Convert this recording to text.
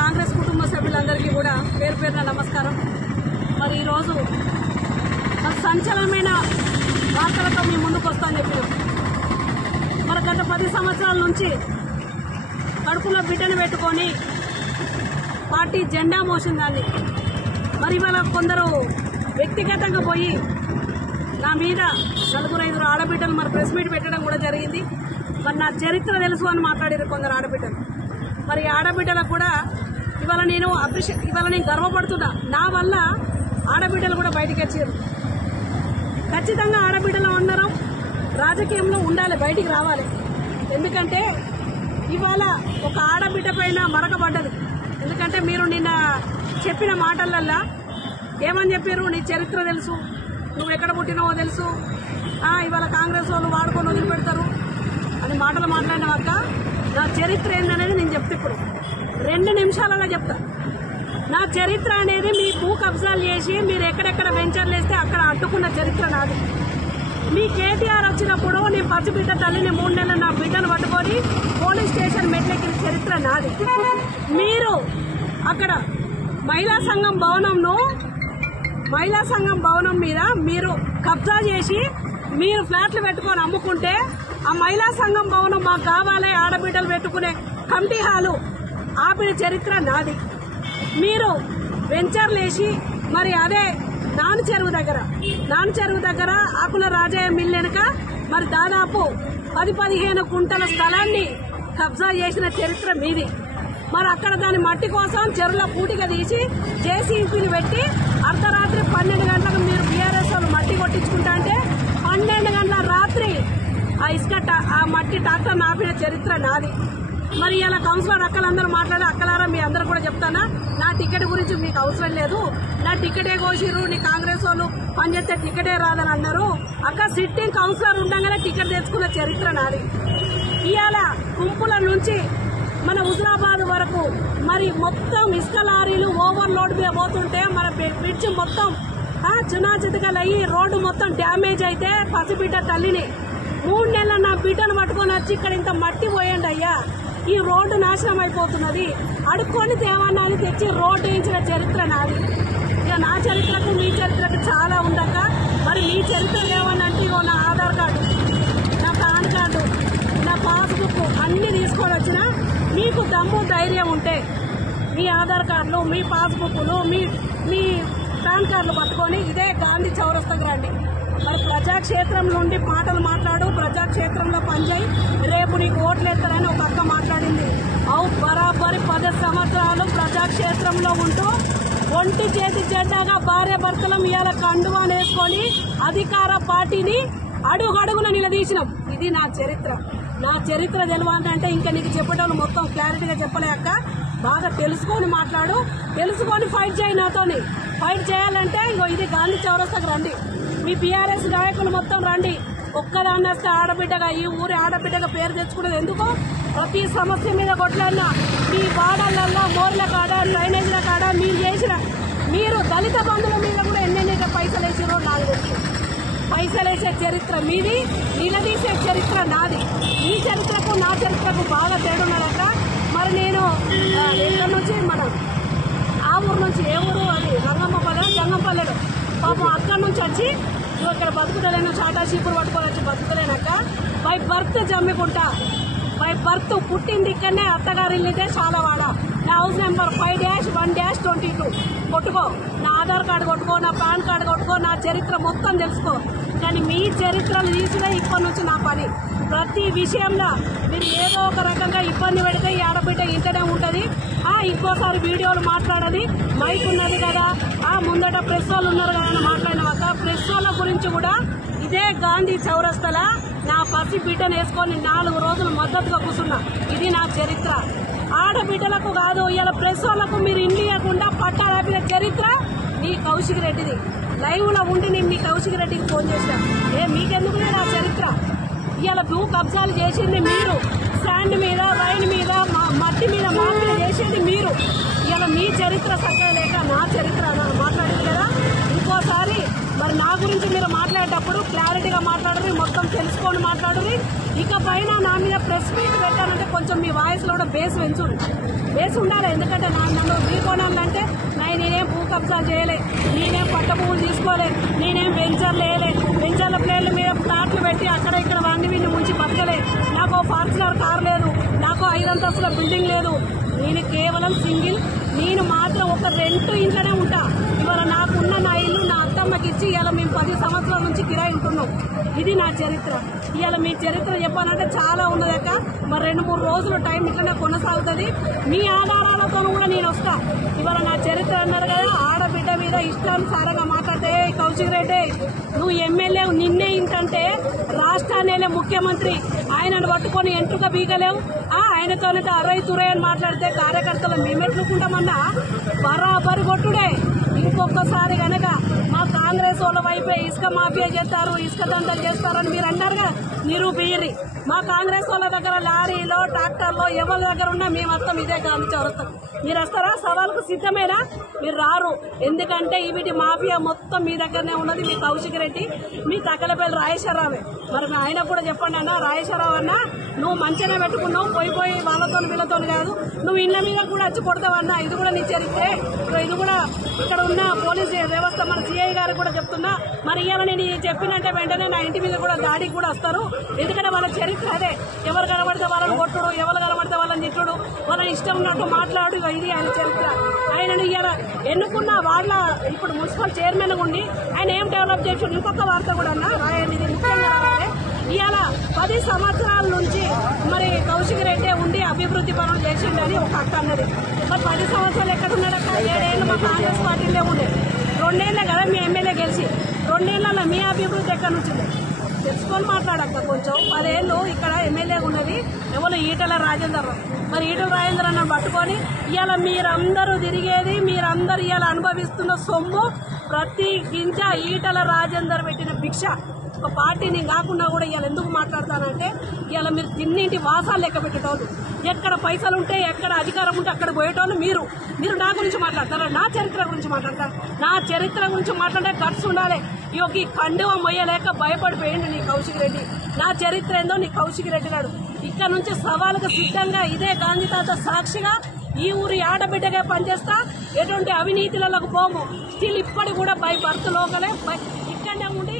కాంగ్రెస్ కుటుంబ సభ్యులందరికీ కూడా పేరు పేరున నమస్కారం. మరి ఈరోజు సంచలనమైన వార్తలతో మీ ముందుకు వస్తామని చెప్పారు. మరి గత 10 సంవత్సరాల నుంచి కడుపులో బిడ్డను పెట్టుకొని పార్టీ జెండా మోసిందాన్ని. మరి ఇవాళ కొందరు వ్యక్తిగతంగా పోయి నా మీద 4-5 ఆడబిడ్డలు మరి ప్రెస్ మీట్ పెట్టడం కూడా జరిగింది. మరి నా చరిత్ర తెలుసు అని మాట్లాడారు కొందరు ఆడబిడ్డలు. మరి ఆడబిడ్డలకు కూడా ఇవాళ నేను గర్వపడుతున్నా. నా వల్ల ఆడబిడ్డలు కూడా బయటికి వచ్చారు. ఖచ్చితంగా ఆడబిడ్డలు అందరం రాజకీయంలో ఉండాలి, బయటికి రావాలి. ఎందుకంటే ఇవాళ ఒక ఆడబిడ్డ పైన మరకబడ్డది. ఎందుకంటే మీరు నిన్న చెప్పిన మాటలల్లా ఏమని చెప్పారు, నీ చరిత్ర తెలుసు, నువ్వు ఎక్కడ పుట్టినావో తెలుసు, ఇవాళ కాంగ్రెస్ వాళ్ళు వాడుకొని వదిలిపెడతారు అని మాటలు మాట్లాడినాక నా చరిత్ర ఏందనేది నేను చెప్తే ఇప్పుడు 2 నిమిషాలలో చెప్తా. నా చరిత్ర అనేది మీ భూ కబ్జాలు చేసి మీరు ఎక్కడెక్కడ వెంచర్లు వేస్తే అక్కడ అడ్డుకున్న చరిత్ర నాది. మీ కేటీఆర్ వచ్చినప్పుడు నీ పసిబిడ్డ తల్లిని 3 నెలలు నా బిడ్డను పట్టుకొని పోలీస్ స్టేషన్ మెట్లెక్కిన చరిత్ర నాది. మీరు అక్కడ మహిళా సంఘం భవనం మీద మీరు కబ్జా చేసి మీరు ఫ్లాట్లు పెట్టుకొని అమ్ముకుంటే ఆ మహిళా సంఘం భవనం మాకు కావాలి, ఆడబిడ్డలు పెట్టుకునే కమిటీ హాలు ఆపిన చరిత్ర నాది. మీరు వెంచర్లు వేసి మరి అదే నాను చెరువు దగ్గర ఆకుల రాజయ్య మిల్ వెనుక మరి దాదాపు 10-15 కుంటల స్థలాన్ని కబ్జా చేసిన చరిత్ర మీది. మరి అక్కడ దాని మట్టి కోసం చెరువుల పూటిగా తీసి జేసీబీని పెట్టి అర్ధరాత్రి 12 గంటలకు మీరు బీఆర్ఎస్ వాళ్ళు మట్టి కొట్టించుకుంటా అంటే 12 గంటల రాత్రి ఆ మట్టి ట్రాక్టర్ ఆపిన చరిత్ర నాది. మరి ఇలా కౌన్సిలర్ అక్కలందరూ మాట్లాడి, అక్కలారా మీ అందరూ కూడా చెప్తానా, నా టికెట్ గురించి మీకు అవసరం లేదు, నా టికెటే కోసిరు, నీ కాంగ్రెస్ వాళ్ళు పనిచేస్తే టికెటే రాదని అన్నారు. అక్క సిట్టింగ్ కౌన్సిలర్ ఉండగానే టికెట్ తెచ్చుకున్న చరిత్ర నాది. ఇవాళ గుంపుల నుంచి మన హుజరాబాద్ వరకు మరి మొత్తం ఇసుక లారీలు ఓవర్లోడ్ మీద పోతుంటే మన బ్రిడ్జ్ మొత్తం చిన్నాచితకలయ్యి రోడ్డు మొత్తం డ్యామేజ్ అయితే పసిబిడ్డ తల్లిని 3 నెలలు నా బిడ్డను పట్టుకొని వచ్చి ఇక్కడ ఇంత మట్టి పోయండి అయ్యా, ఈ రోడ్డు నాశనం అయిపోతున్నది, అడుక్కొని తేవన్నా అని తెచ్చి రోడ్డు వేయించిన చరిత్ర నాది. ఇక నా చరిత్రకు మీ చరిత్రకు చాలా ఉండక మరి మీ చరిత్ర ఏమన్నంటే ఇగో నా ఆధార్ కార్డు, నా పాన్ కార్డు, నా పాస్బుక్ అన్ని తీసుకొని వచ్చినా మీకు దమ్ము ధైర్యం ఉంటే మీ ఆధార్ కార్డులు, మీ పాస్బుక్లు, మీ పాన్ కార్డులు పట్టుకొని ఇదే గాంధీ చౌరస్తాకు రండి. మరి ప్రజాక్షేత్రం నుండి మాటలు మాట్లాడు, ప్రజాక్షేత్రంలో పనిచేయి, రేపు నీకు ఓట్లు ఎత్తారని ఒక అక్క మాట్లాడింది. బరాబరి 10 సంవత్సరాలు ప్రజాక్షేత్రంలో ఉంటూ ఒంటి చేతి జెండాగా భార్య భర్తలం ఇవాళ కండువా వేసుకొని అధికార పార్టీని అడుగడుగున నిలదీసినాం. ఇది నా చరిత్ర. నా చరిత్ర తెలవాలంటే ఇంకా నీకు చెప్పేటోళ్ళు మొత్తం క్లారిటీగా చెప్పలే అక్క, బాగా తెలుసుకొని మాట్లాడు, తెలుసుకొని ఫైట్ చేయి. నాతోని ఫైట్ చేయాలంటే ఇగో ఇది గాంధీ చౌరస్తాకు రండి, మీ బీఆర్ఎస్ నాయకులు మొత్తం రండి. ఒక్కదాన్ని వస్తే ఆడబిడ్డగా, ఈ ఊరి ఆడబిడ్డగా పేరు తెచ్చుకునేది ఎందుకు? ప్రతి సమస్య మీద కొట్లాడినా మీ వాడలల్లో మోర్ల కాడ, డ్రైనేజీల కాడ మీరు దళిత బంధువుల మీద కూడా ఎన్నెన్ని పైసలు వేసారో నాకు తెలుసు. పైసలు వేసే చరిత్ర మీది, నిలదీసే చరిత్ర నాది. ఈ చరిత్రకు నా చరిత్రకు బాగా తేడున్నదట. మరి నేను ఎక్కడి నుంచి ఆ ఊరు నుంచి, ఏ ఊరు అది జంగంపల్లెడు పాపం అక్కడి నుంచి వచ్చి నువ్వు ఇక్కడ బతుకుతలేను, చాటా చీపురు పట్టుకొని వచ్చి బతుకుతలేనక్క. By birth Jammikunta, by birth పుట్టింది ఇక్కడనే, అత్తగారి ఇల్లిదే చాలవాడ. నా హౌస్ నెంబర్ 5-1-22 కొట్టుకో, నా ఆధార్ కార్డు కొట్టుకో, నా పాన్ కార్డు కొట్టుకో, నా చరిత్ర మొత్తం తెలుసుకో. కానీ మీ చరిత్రలు తీసుడే ఇప్పటి నుంచి నా పని. ప్రతి విషయంలో మీరు ఏదో ఒక రకంగా ఇబ్బంది పెడితే ఈ ఆడబిడ్డ ఇంటనే ఉంటుంది. ఇంకోసారి వీడియోలు మాట్లాడది, మైక్ ఉన్నది కదా, ముందట ప్రెస్ వాళ్ళు ఉన్నారు కదా అని మాట్లాడినాక ప్రెస్ వాళ్ళ గురించి కూడా ఇదే గాంధీ చౌరస్తలా నా పసి బిడ్డను వేసుకొని 4 రోజులు మద్దతుగా కూర్చున్నా. ఇది నా చరిత్ర. ఆడబిడ్డలకు కాదు, ఇలా ప్రెస్ వాళ్ళకు మీరు ఇండియకుండా పట్టాలపిన చరిత్ర నీ కౌశిక్ రెడ్డిది. లైవ్ లో ఉండి నేను మీ కౌశిక్ రెడ్డికి ఫోన్ చేశా, మీకెందుకు నా చరిత్ర? ఇవాళ భూ కబ్జాలు చేసింది మీరు, శాండ్ మీద, రైన్ మీద, మట్టి మీద మార్పులు చేసేది మీరు. ఇవాళ మీ చరిత్ర సరిగా లేక నా చరిత్ర మాట్లాడింది కదా. ఇంకోసారి మరి నా గురించి మీరు మాట్లాడేటప్పుడు క్లారిటీగా మాట్లాడరు, మొత్తం తెలుసుకొని మాట్లాడరు. ఇకపైన నా మీద ప్రెస్ మీట్ పెట్టానంటే కొంచెం మీ వాయిస్లో కూడా బేస్ ఉండాలి. ఎందుకంటే నన్ను ఢీకొనాలంటే నేనేం భూ కబ్జా చేయలే, నేనేం పట్ట భూములు తీసుకోలే, నేనేం వెంచర్లు వేయలే, వెంచర్ల ప్లేన్ల మీద ఫ్లాట్లు పెట్టి అక్కడ ఇక్కడ వాడిని వీడిని ముంచి బతకలే, నాకు ఫార్చునర్ కార్ లేదు, నాకు 5 అంతస్తుల బిల్డింగ్ లేదు, నేను కేవలం సింగిల్. నేను మాత్రం ఒక రెంట్ ఇంట్లోనే ఉంటా. ఇవాళ నాకున్న నా ఇల్లు నా అత్తమ్మకి ఇచ్చి ఇవాళ మేము 10 సంవత్సరాల నుంచి కిరాయి ఉంటున్నాం. ఇది నా చరిత్ర. ఇవాళ మీ చరిత్ర చెప్పాలంటే చాలా ఉన్నదక్క. మరి 2-3 రోజులు టైం ఇట్లనే కొనసాగుతుంది. మీ ఆధారాలతో కూడా నేను వస్తా. ఇవాళ నా చరిత్ర అన్నారు కదా, ఆడబిడ్డ మీద ఇష్టానుసారంగా మాట్లాడితే కౌశిక్ రెడ్డి నువ్వు ఎమ్మెల్యే, నిన్నే ఇంతంటే రాష్ట్రాన్ని ముఖ్యమంత్రి, ఆయనను పట్టుకొని ఎంట్రుక బీగలేవు. ఆయనతోనే అరవై తురై అని మాట్లాడితే కార్యకర్తలు మేమెట్లుకుంటామన్నా బరాబరి కొట్టుడే. ఇంకొకసారి కనుక మా కాంగ్రెస్ వాళ్ళ వైపే ఇసుక మాఫియా చేస్తారు, ఇసుక దండలు చేస్తారని మీరు అన్నారుగా, నిరూపియ్యరి. మా కాంగ్రెస్ వాళ్ళ దగ్గర లారీలో ట్రాక్టర్లో ఎవరి దగ్గర ఉన్నా మేము వస్తాం. ఇదే గాంధీ చౌరస్తాం. మీరు వస్తారా? సవాల్కు సిద్ధమేనా? మీరు రారు. ఎందుకంటే వీటి మాఫియా మొత్తం మీ దగ్గరనే ఉన్నది. మీ కౌశిక్ రెడ్డి, మీ తగ్గలపల్లి రాజేశ్వరరావే. మరి ఆయన కూడా చెప్పండి అన్న, రాజేశ్వరరావు అన్న నువ్వు మంచిగా పెట్టుకున్నావు, పోయి వాళ్ళతో వీళ్ళతో కాదు, నువ్వు ఇళ్ల మీద కూడా వచ్చి కొడతావన్నా. ఇది కూడా నీ చరిత్రే. ఇది కూడా ఇక్కడ ఉన్న పోలీస్ వ్యవస్థ మన సిఐ గారు కూడా చెప్తున్నా. మరి ఇవాళ నేను చెప్పినంటే వెంటనే నా ఇంటి మీద కూడా దాడికి కూడా వస్తారు. ఎందుకంటే వాళ్ళ చరిత్ర అదే. ఎవరు కనబడితే వాళ్ళని కొట్టుడు, ఎవరు కనబడితే వాళ్ళని తిట్టుడు, వాళ్ళ ఇష్టం ఉన్నట్టు మాట్లాడు. ఇది ఆయన చరిత్ర. ఆయనను ఇవాళ ఎన్నుకున్న వాళ్ళ ఇప్పుడు మున్సిపల్ చైర్మన్ ఉండి ఆయన ఏం డెవలప్ చేసి ఇంకొక వార్త కూడా అన్నా రాయండి. ఇది ముఖ్యంగా రాయాలి. ఇవాళ 10 సంవత్సరాల నుంచి మరి కౌశిక్ రెడ్డి ఉండి అభివృద్ధి పనులు చేసిండని ఒక అక్క అన్నది. మరి 10 సంవత్సరాలు ఎక్కడున్నాడక్క? 7 ఏళ్ళు మా కాంగ్రెస్ పార్టీలో ఉండే. 2 ఏళ్లే కదా మీ ఎమ్మెల్యే గెలిచి. 2 ఏళ్లలో మీ అభివృద్ధి ఎక్కడి నుంచి తెలుసుకొని మాట్లాడక్క. కొంచెం 10 ఏళ్ళు ఇక్కడ ఎమ్మెల్యే ఉన్నది ఎవరు? ఈటల రాజేందర్. మరి ఈటల రాజేందర్ అన్న పట్టుకొని ఇవాళ మీరందరూ తిరిగేది, మీరందరూ ఇవాళ అనుభవిస్తున్న సొమ్ము ప్రతి గింజ ఈటల రాజేందర్ పెట్టిన భిక్ష. ఒక పార్టీని కాకుండా కూడా ఇవాళ ఎందుకు మాట్లాడతానంటే ఇవాళ మీరు తిన్నింటి వాసాలు లెక్క పెట్టేటోళ్ళు, ఎక్కడ పైసలు ఉంటే ఎక్కడ అధికారం ఉంటే అక్కడ పోయేటోళ్ళు మీరు నా గురించి మాట్లాడతారా? నా చరిత్ర గురించి మాట్లాడతారు. నా చరిత్ర గురించి మాట్లాడే గట్స్ ఉండాలి. ఈ కండువ మొయ్యలేక భయపడిపోయింది నీ కౌశిక్ రెడ్డి. నా చరిత్ర ఏందో నీ కౌశిక్ రెడ్డి గారు. ఇక్కడ నుంచి సవాలుకు సిద్ధంగా ఇదే గాంధీ తాత సాక్షిగా ఈ ఊరి ఆడబిడ్డగా పనిచేస్తా. ఎటువంటి అవినీతిలకు పోము. స్టిల్ ఇప్పటి కూడా బై బర్త్ లోకలే ఇక్కడనే ఉండి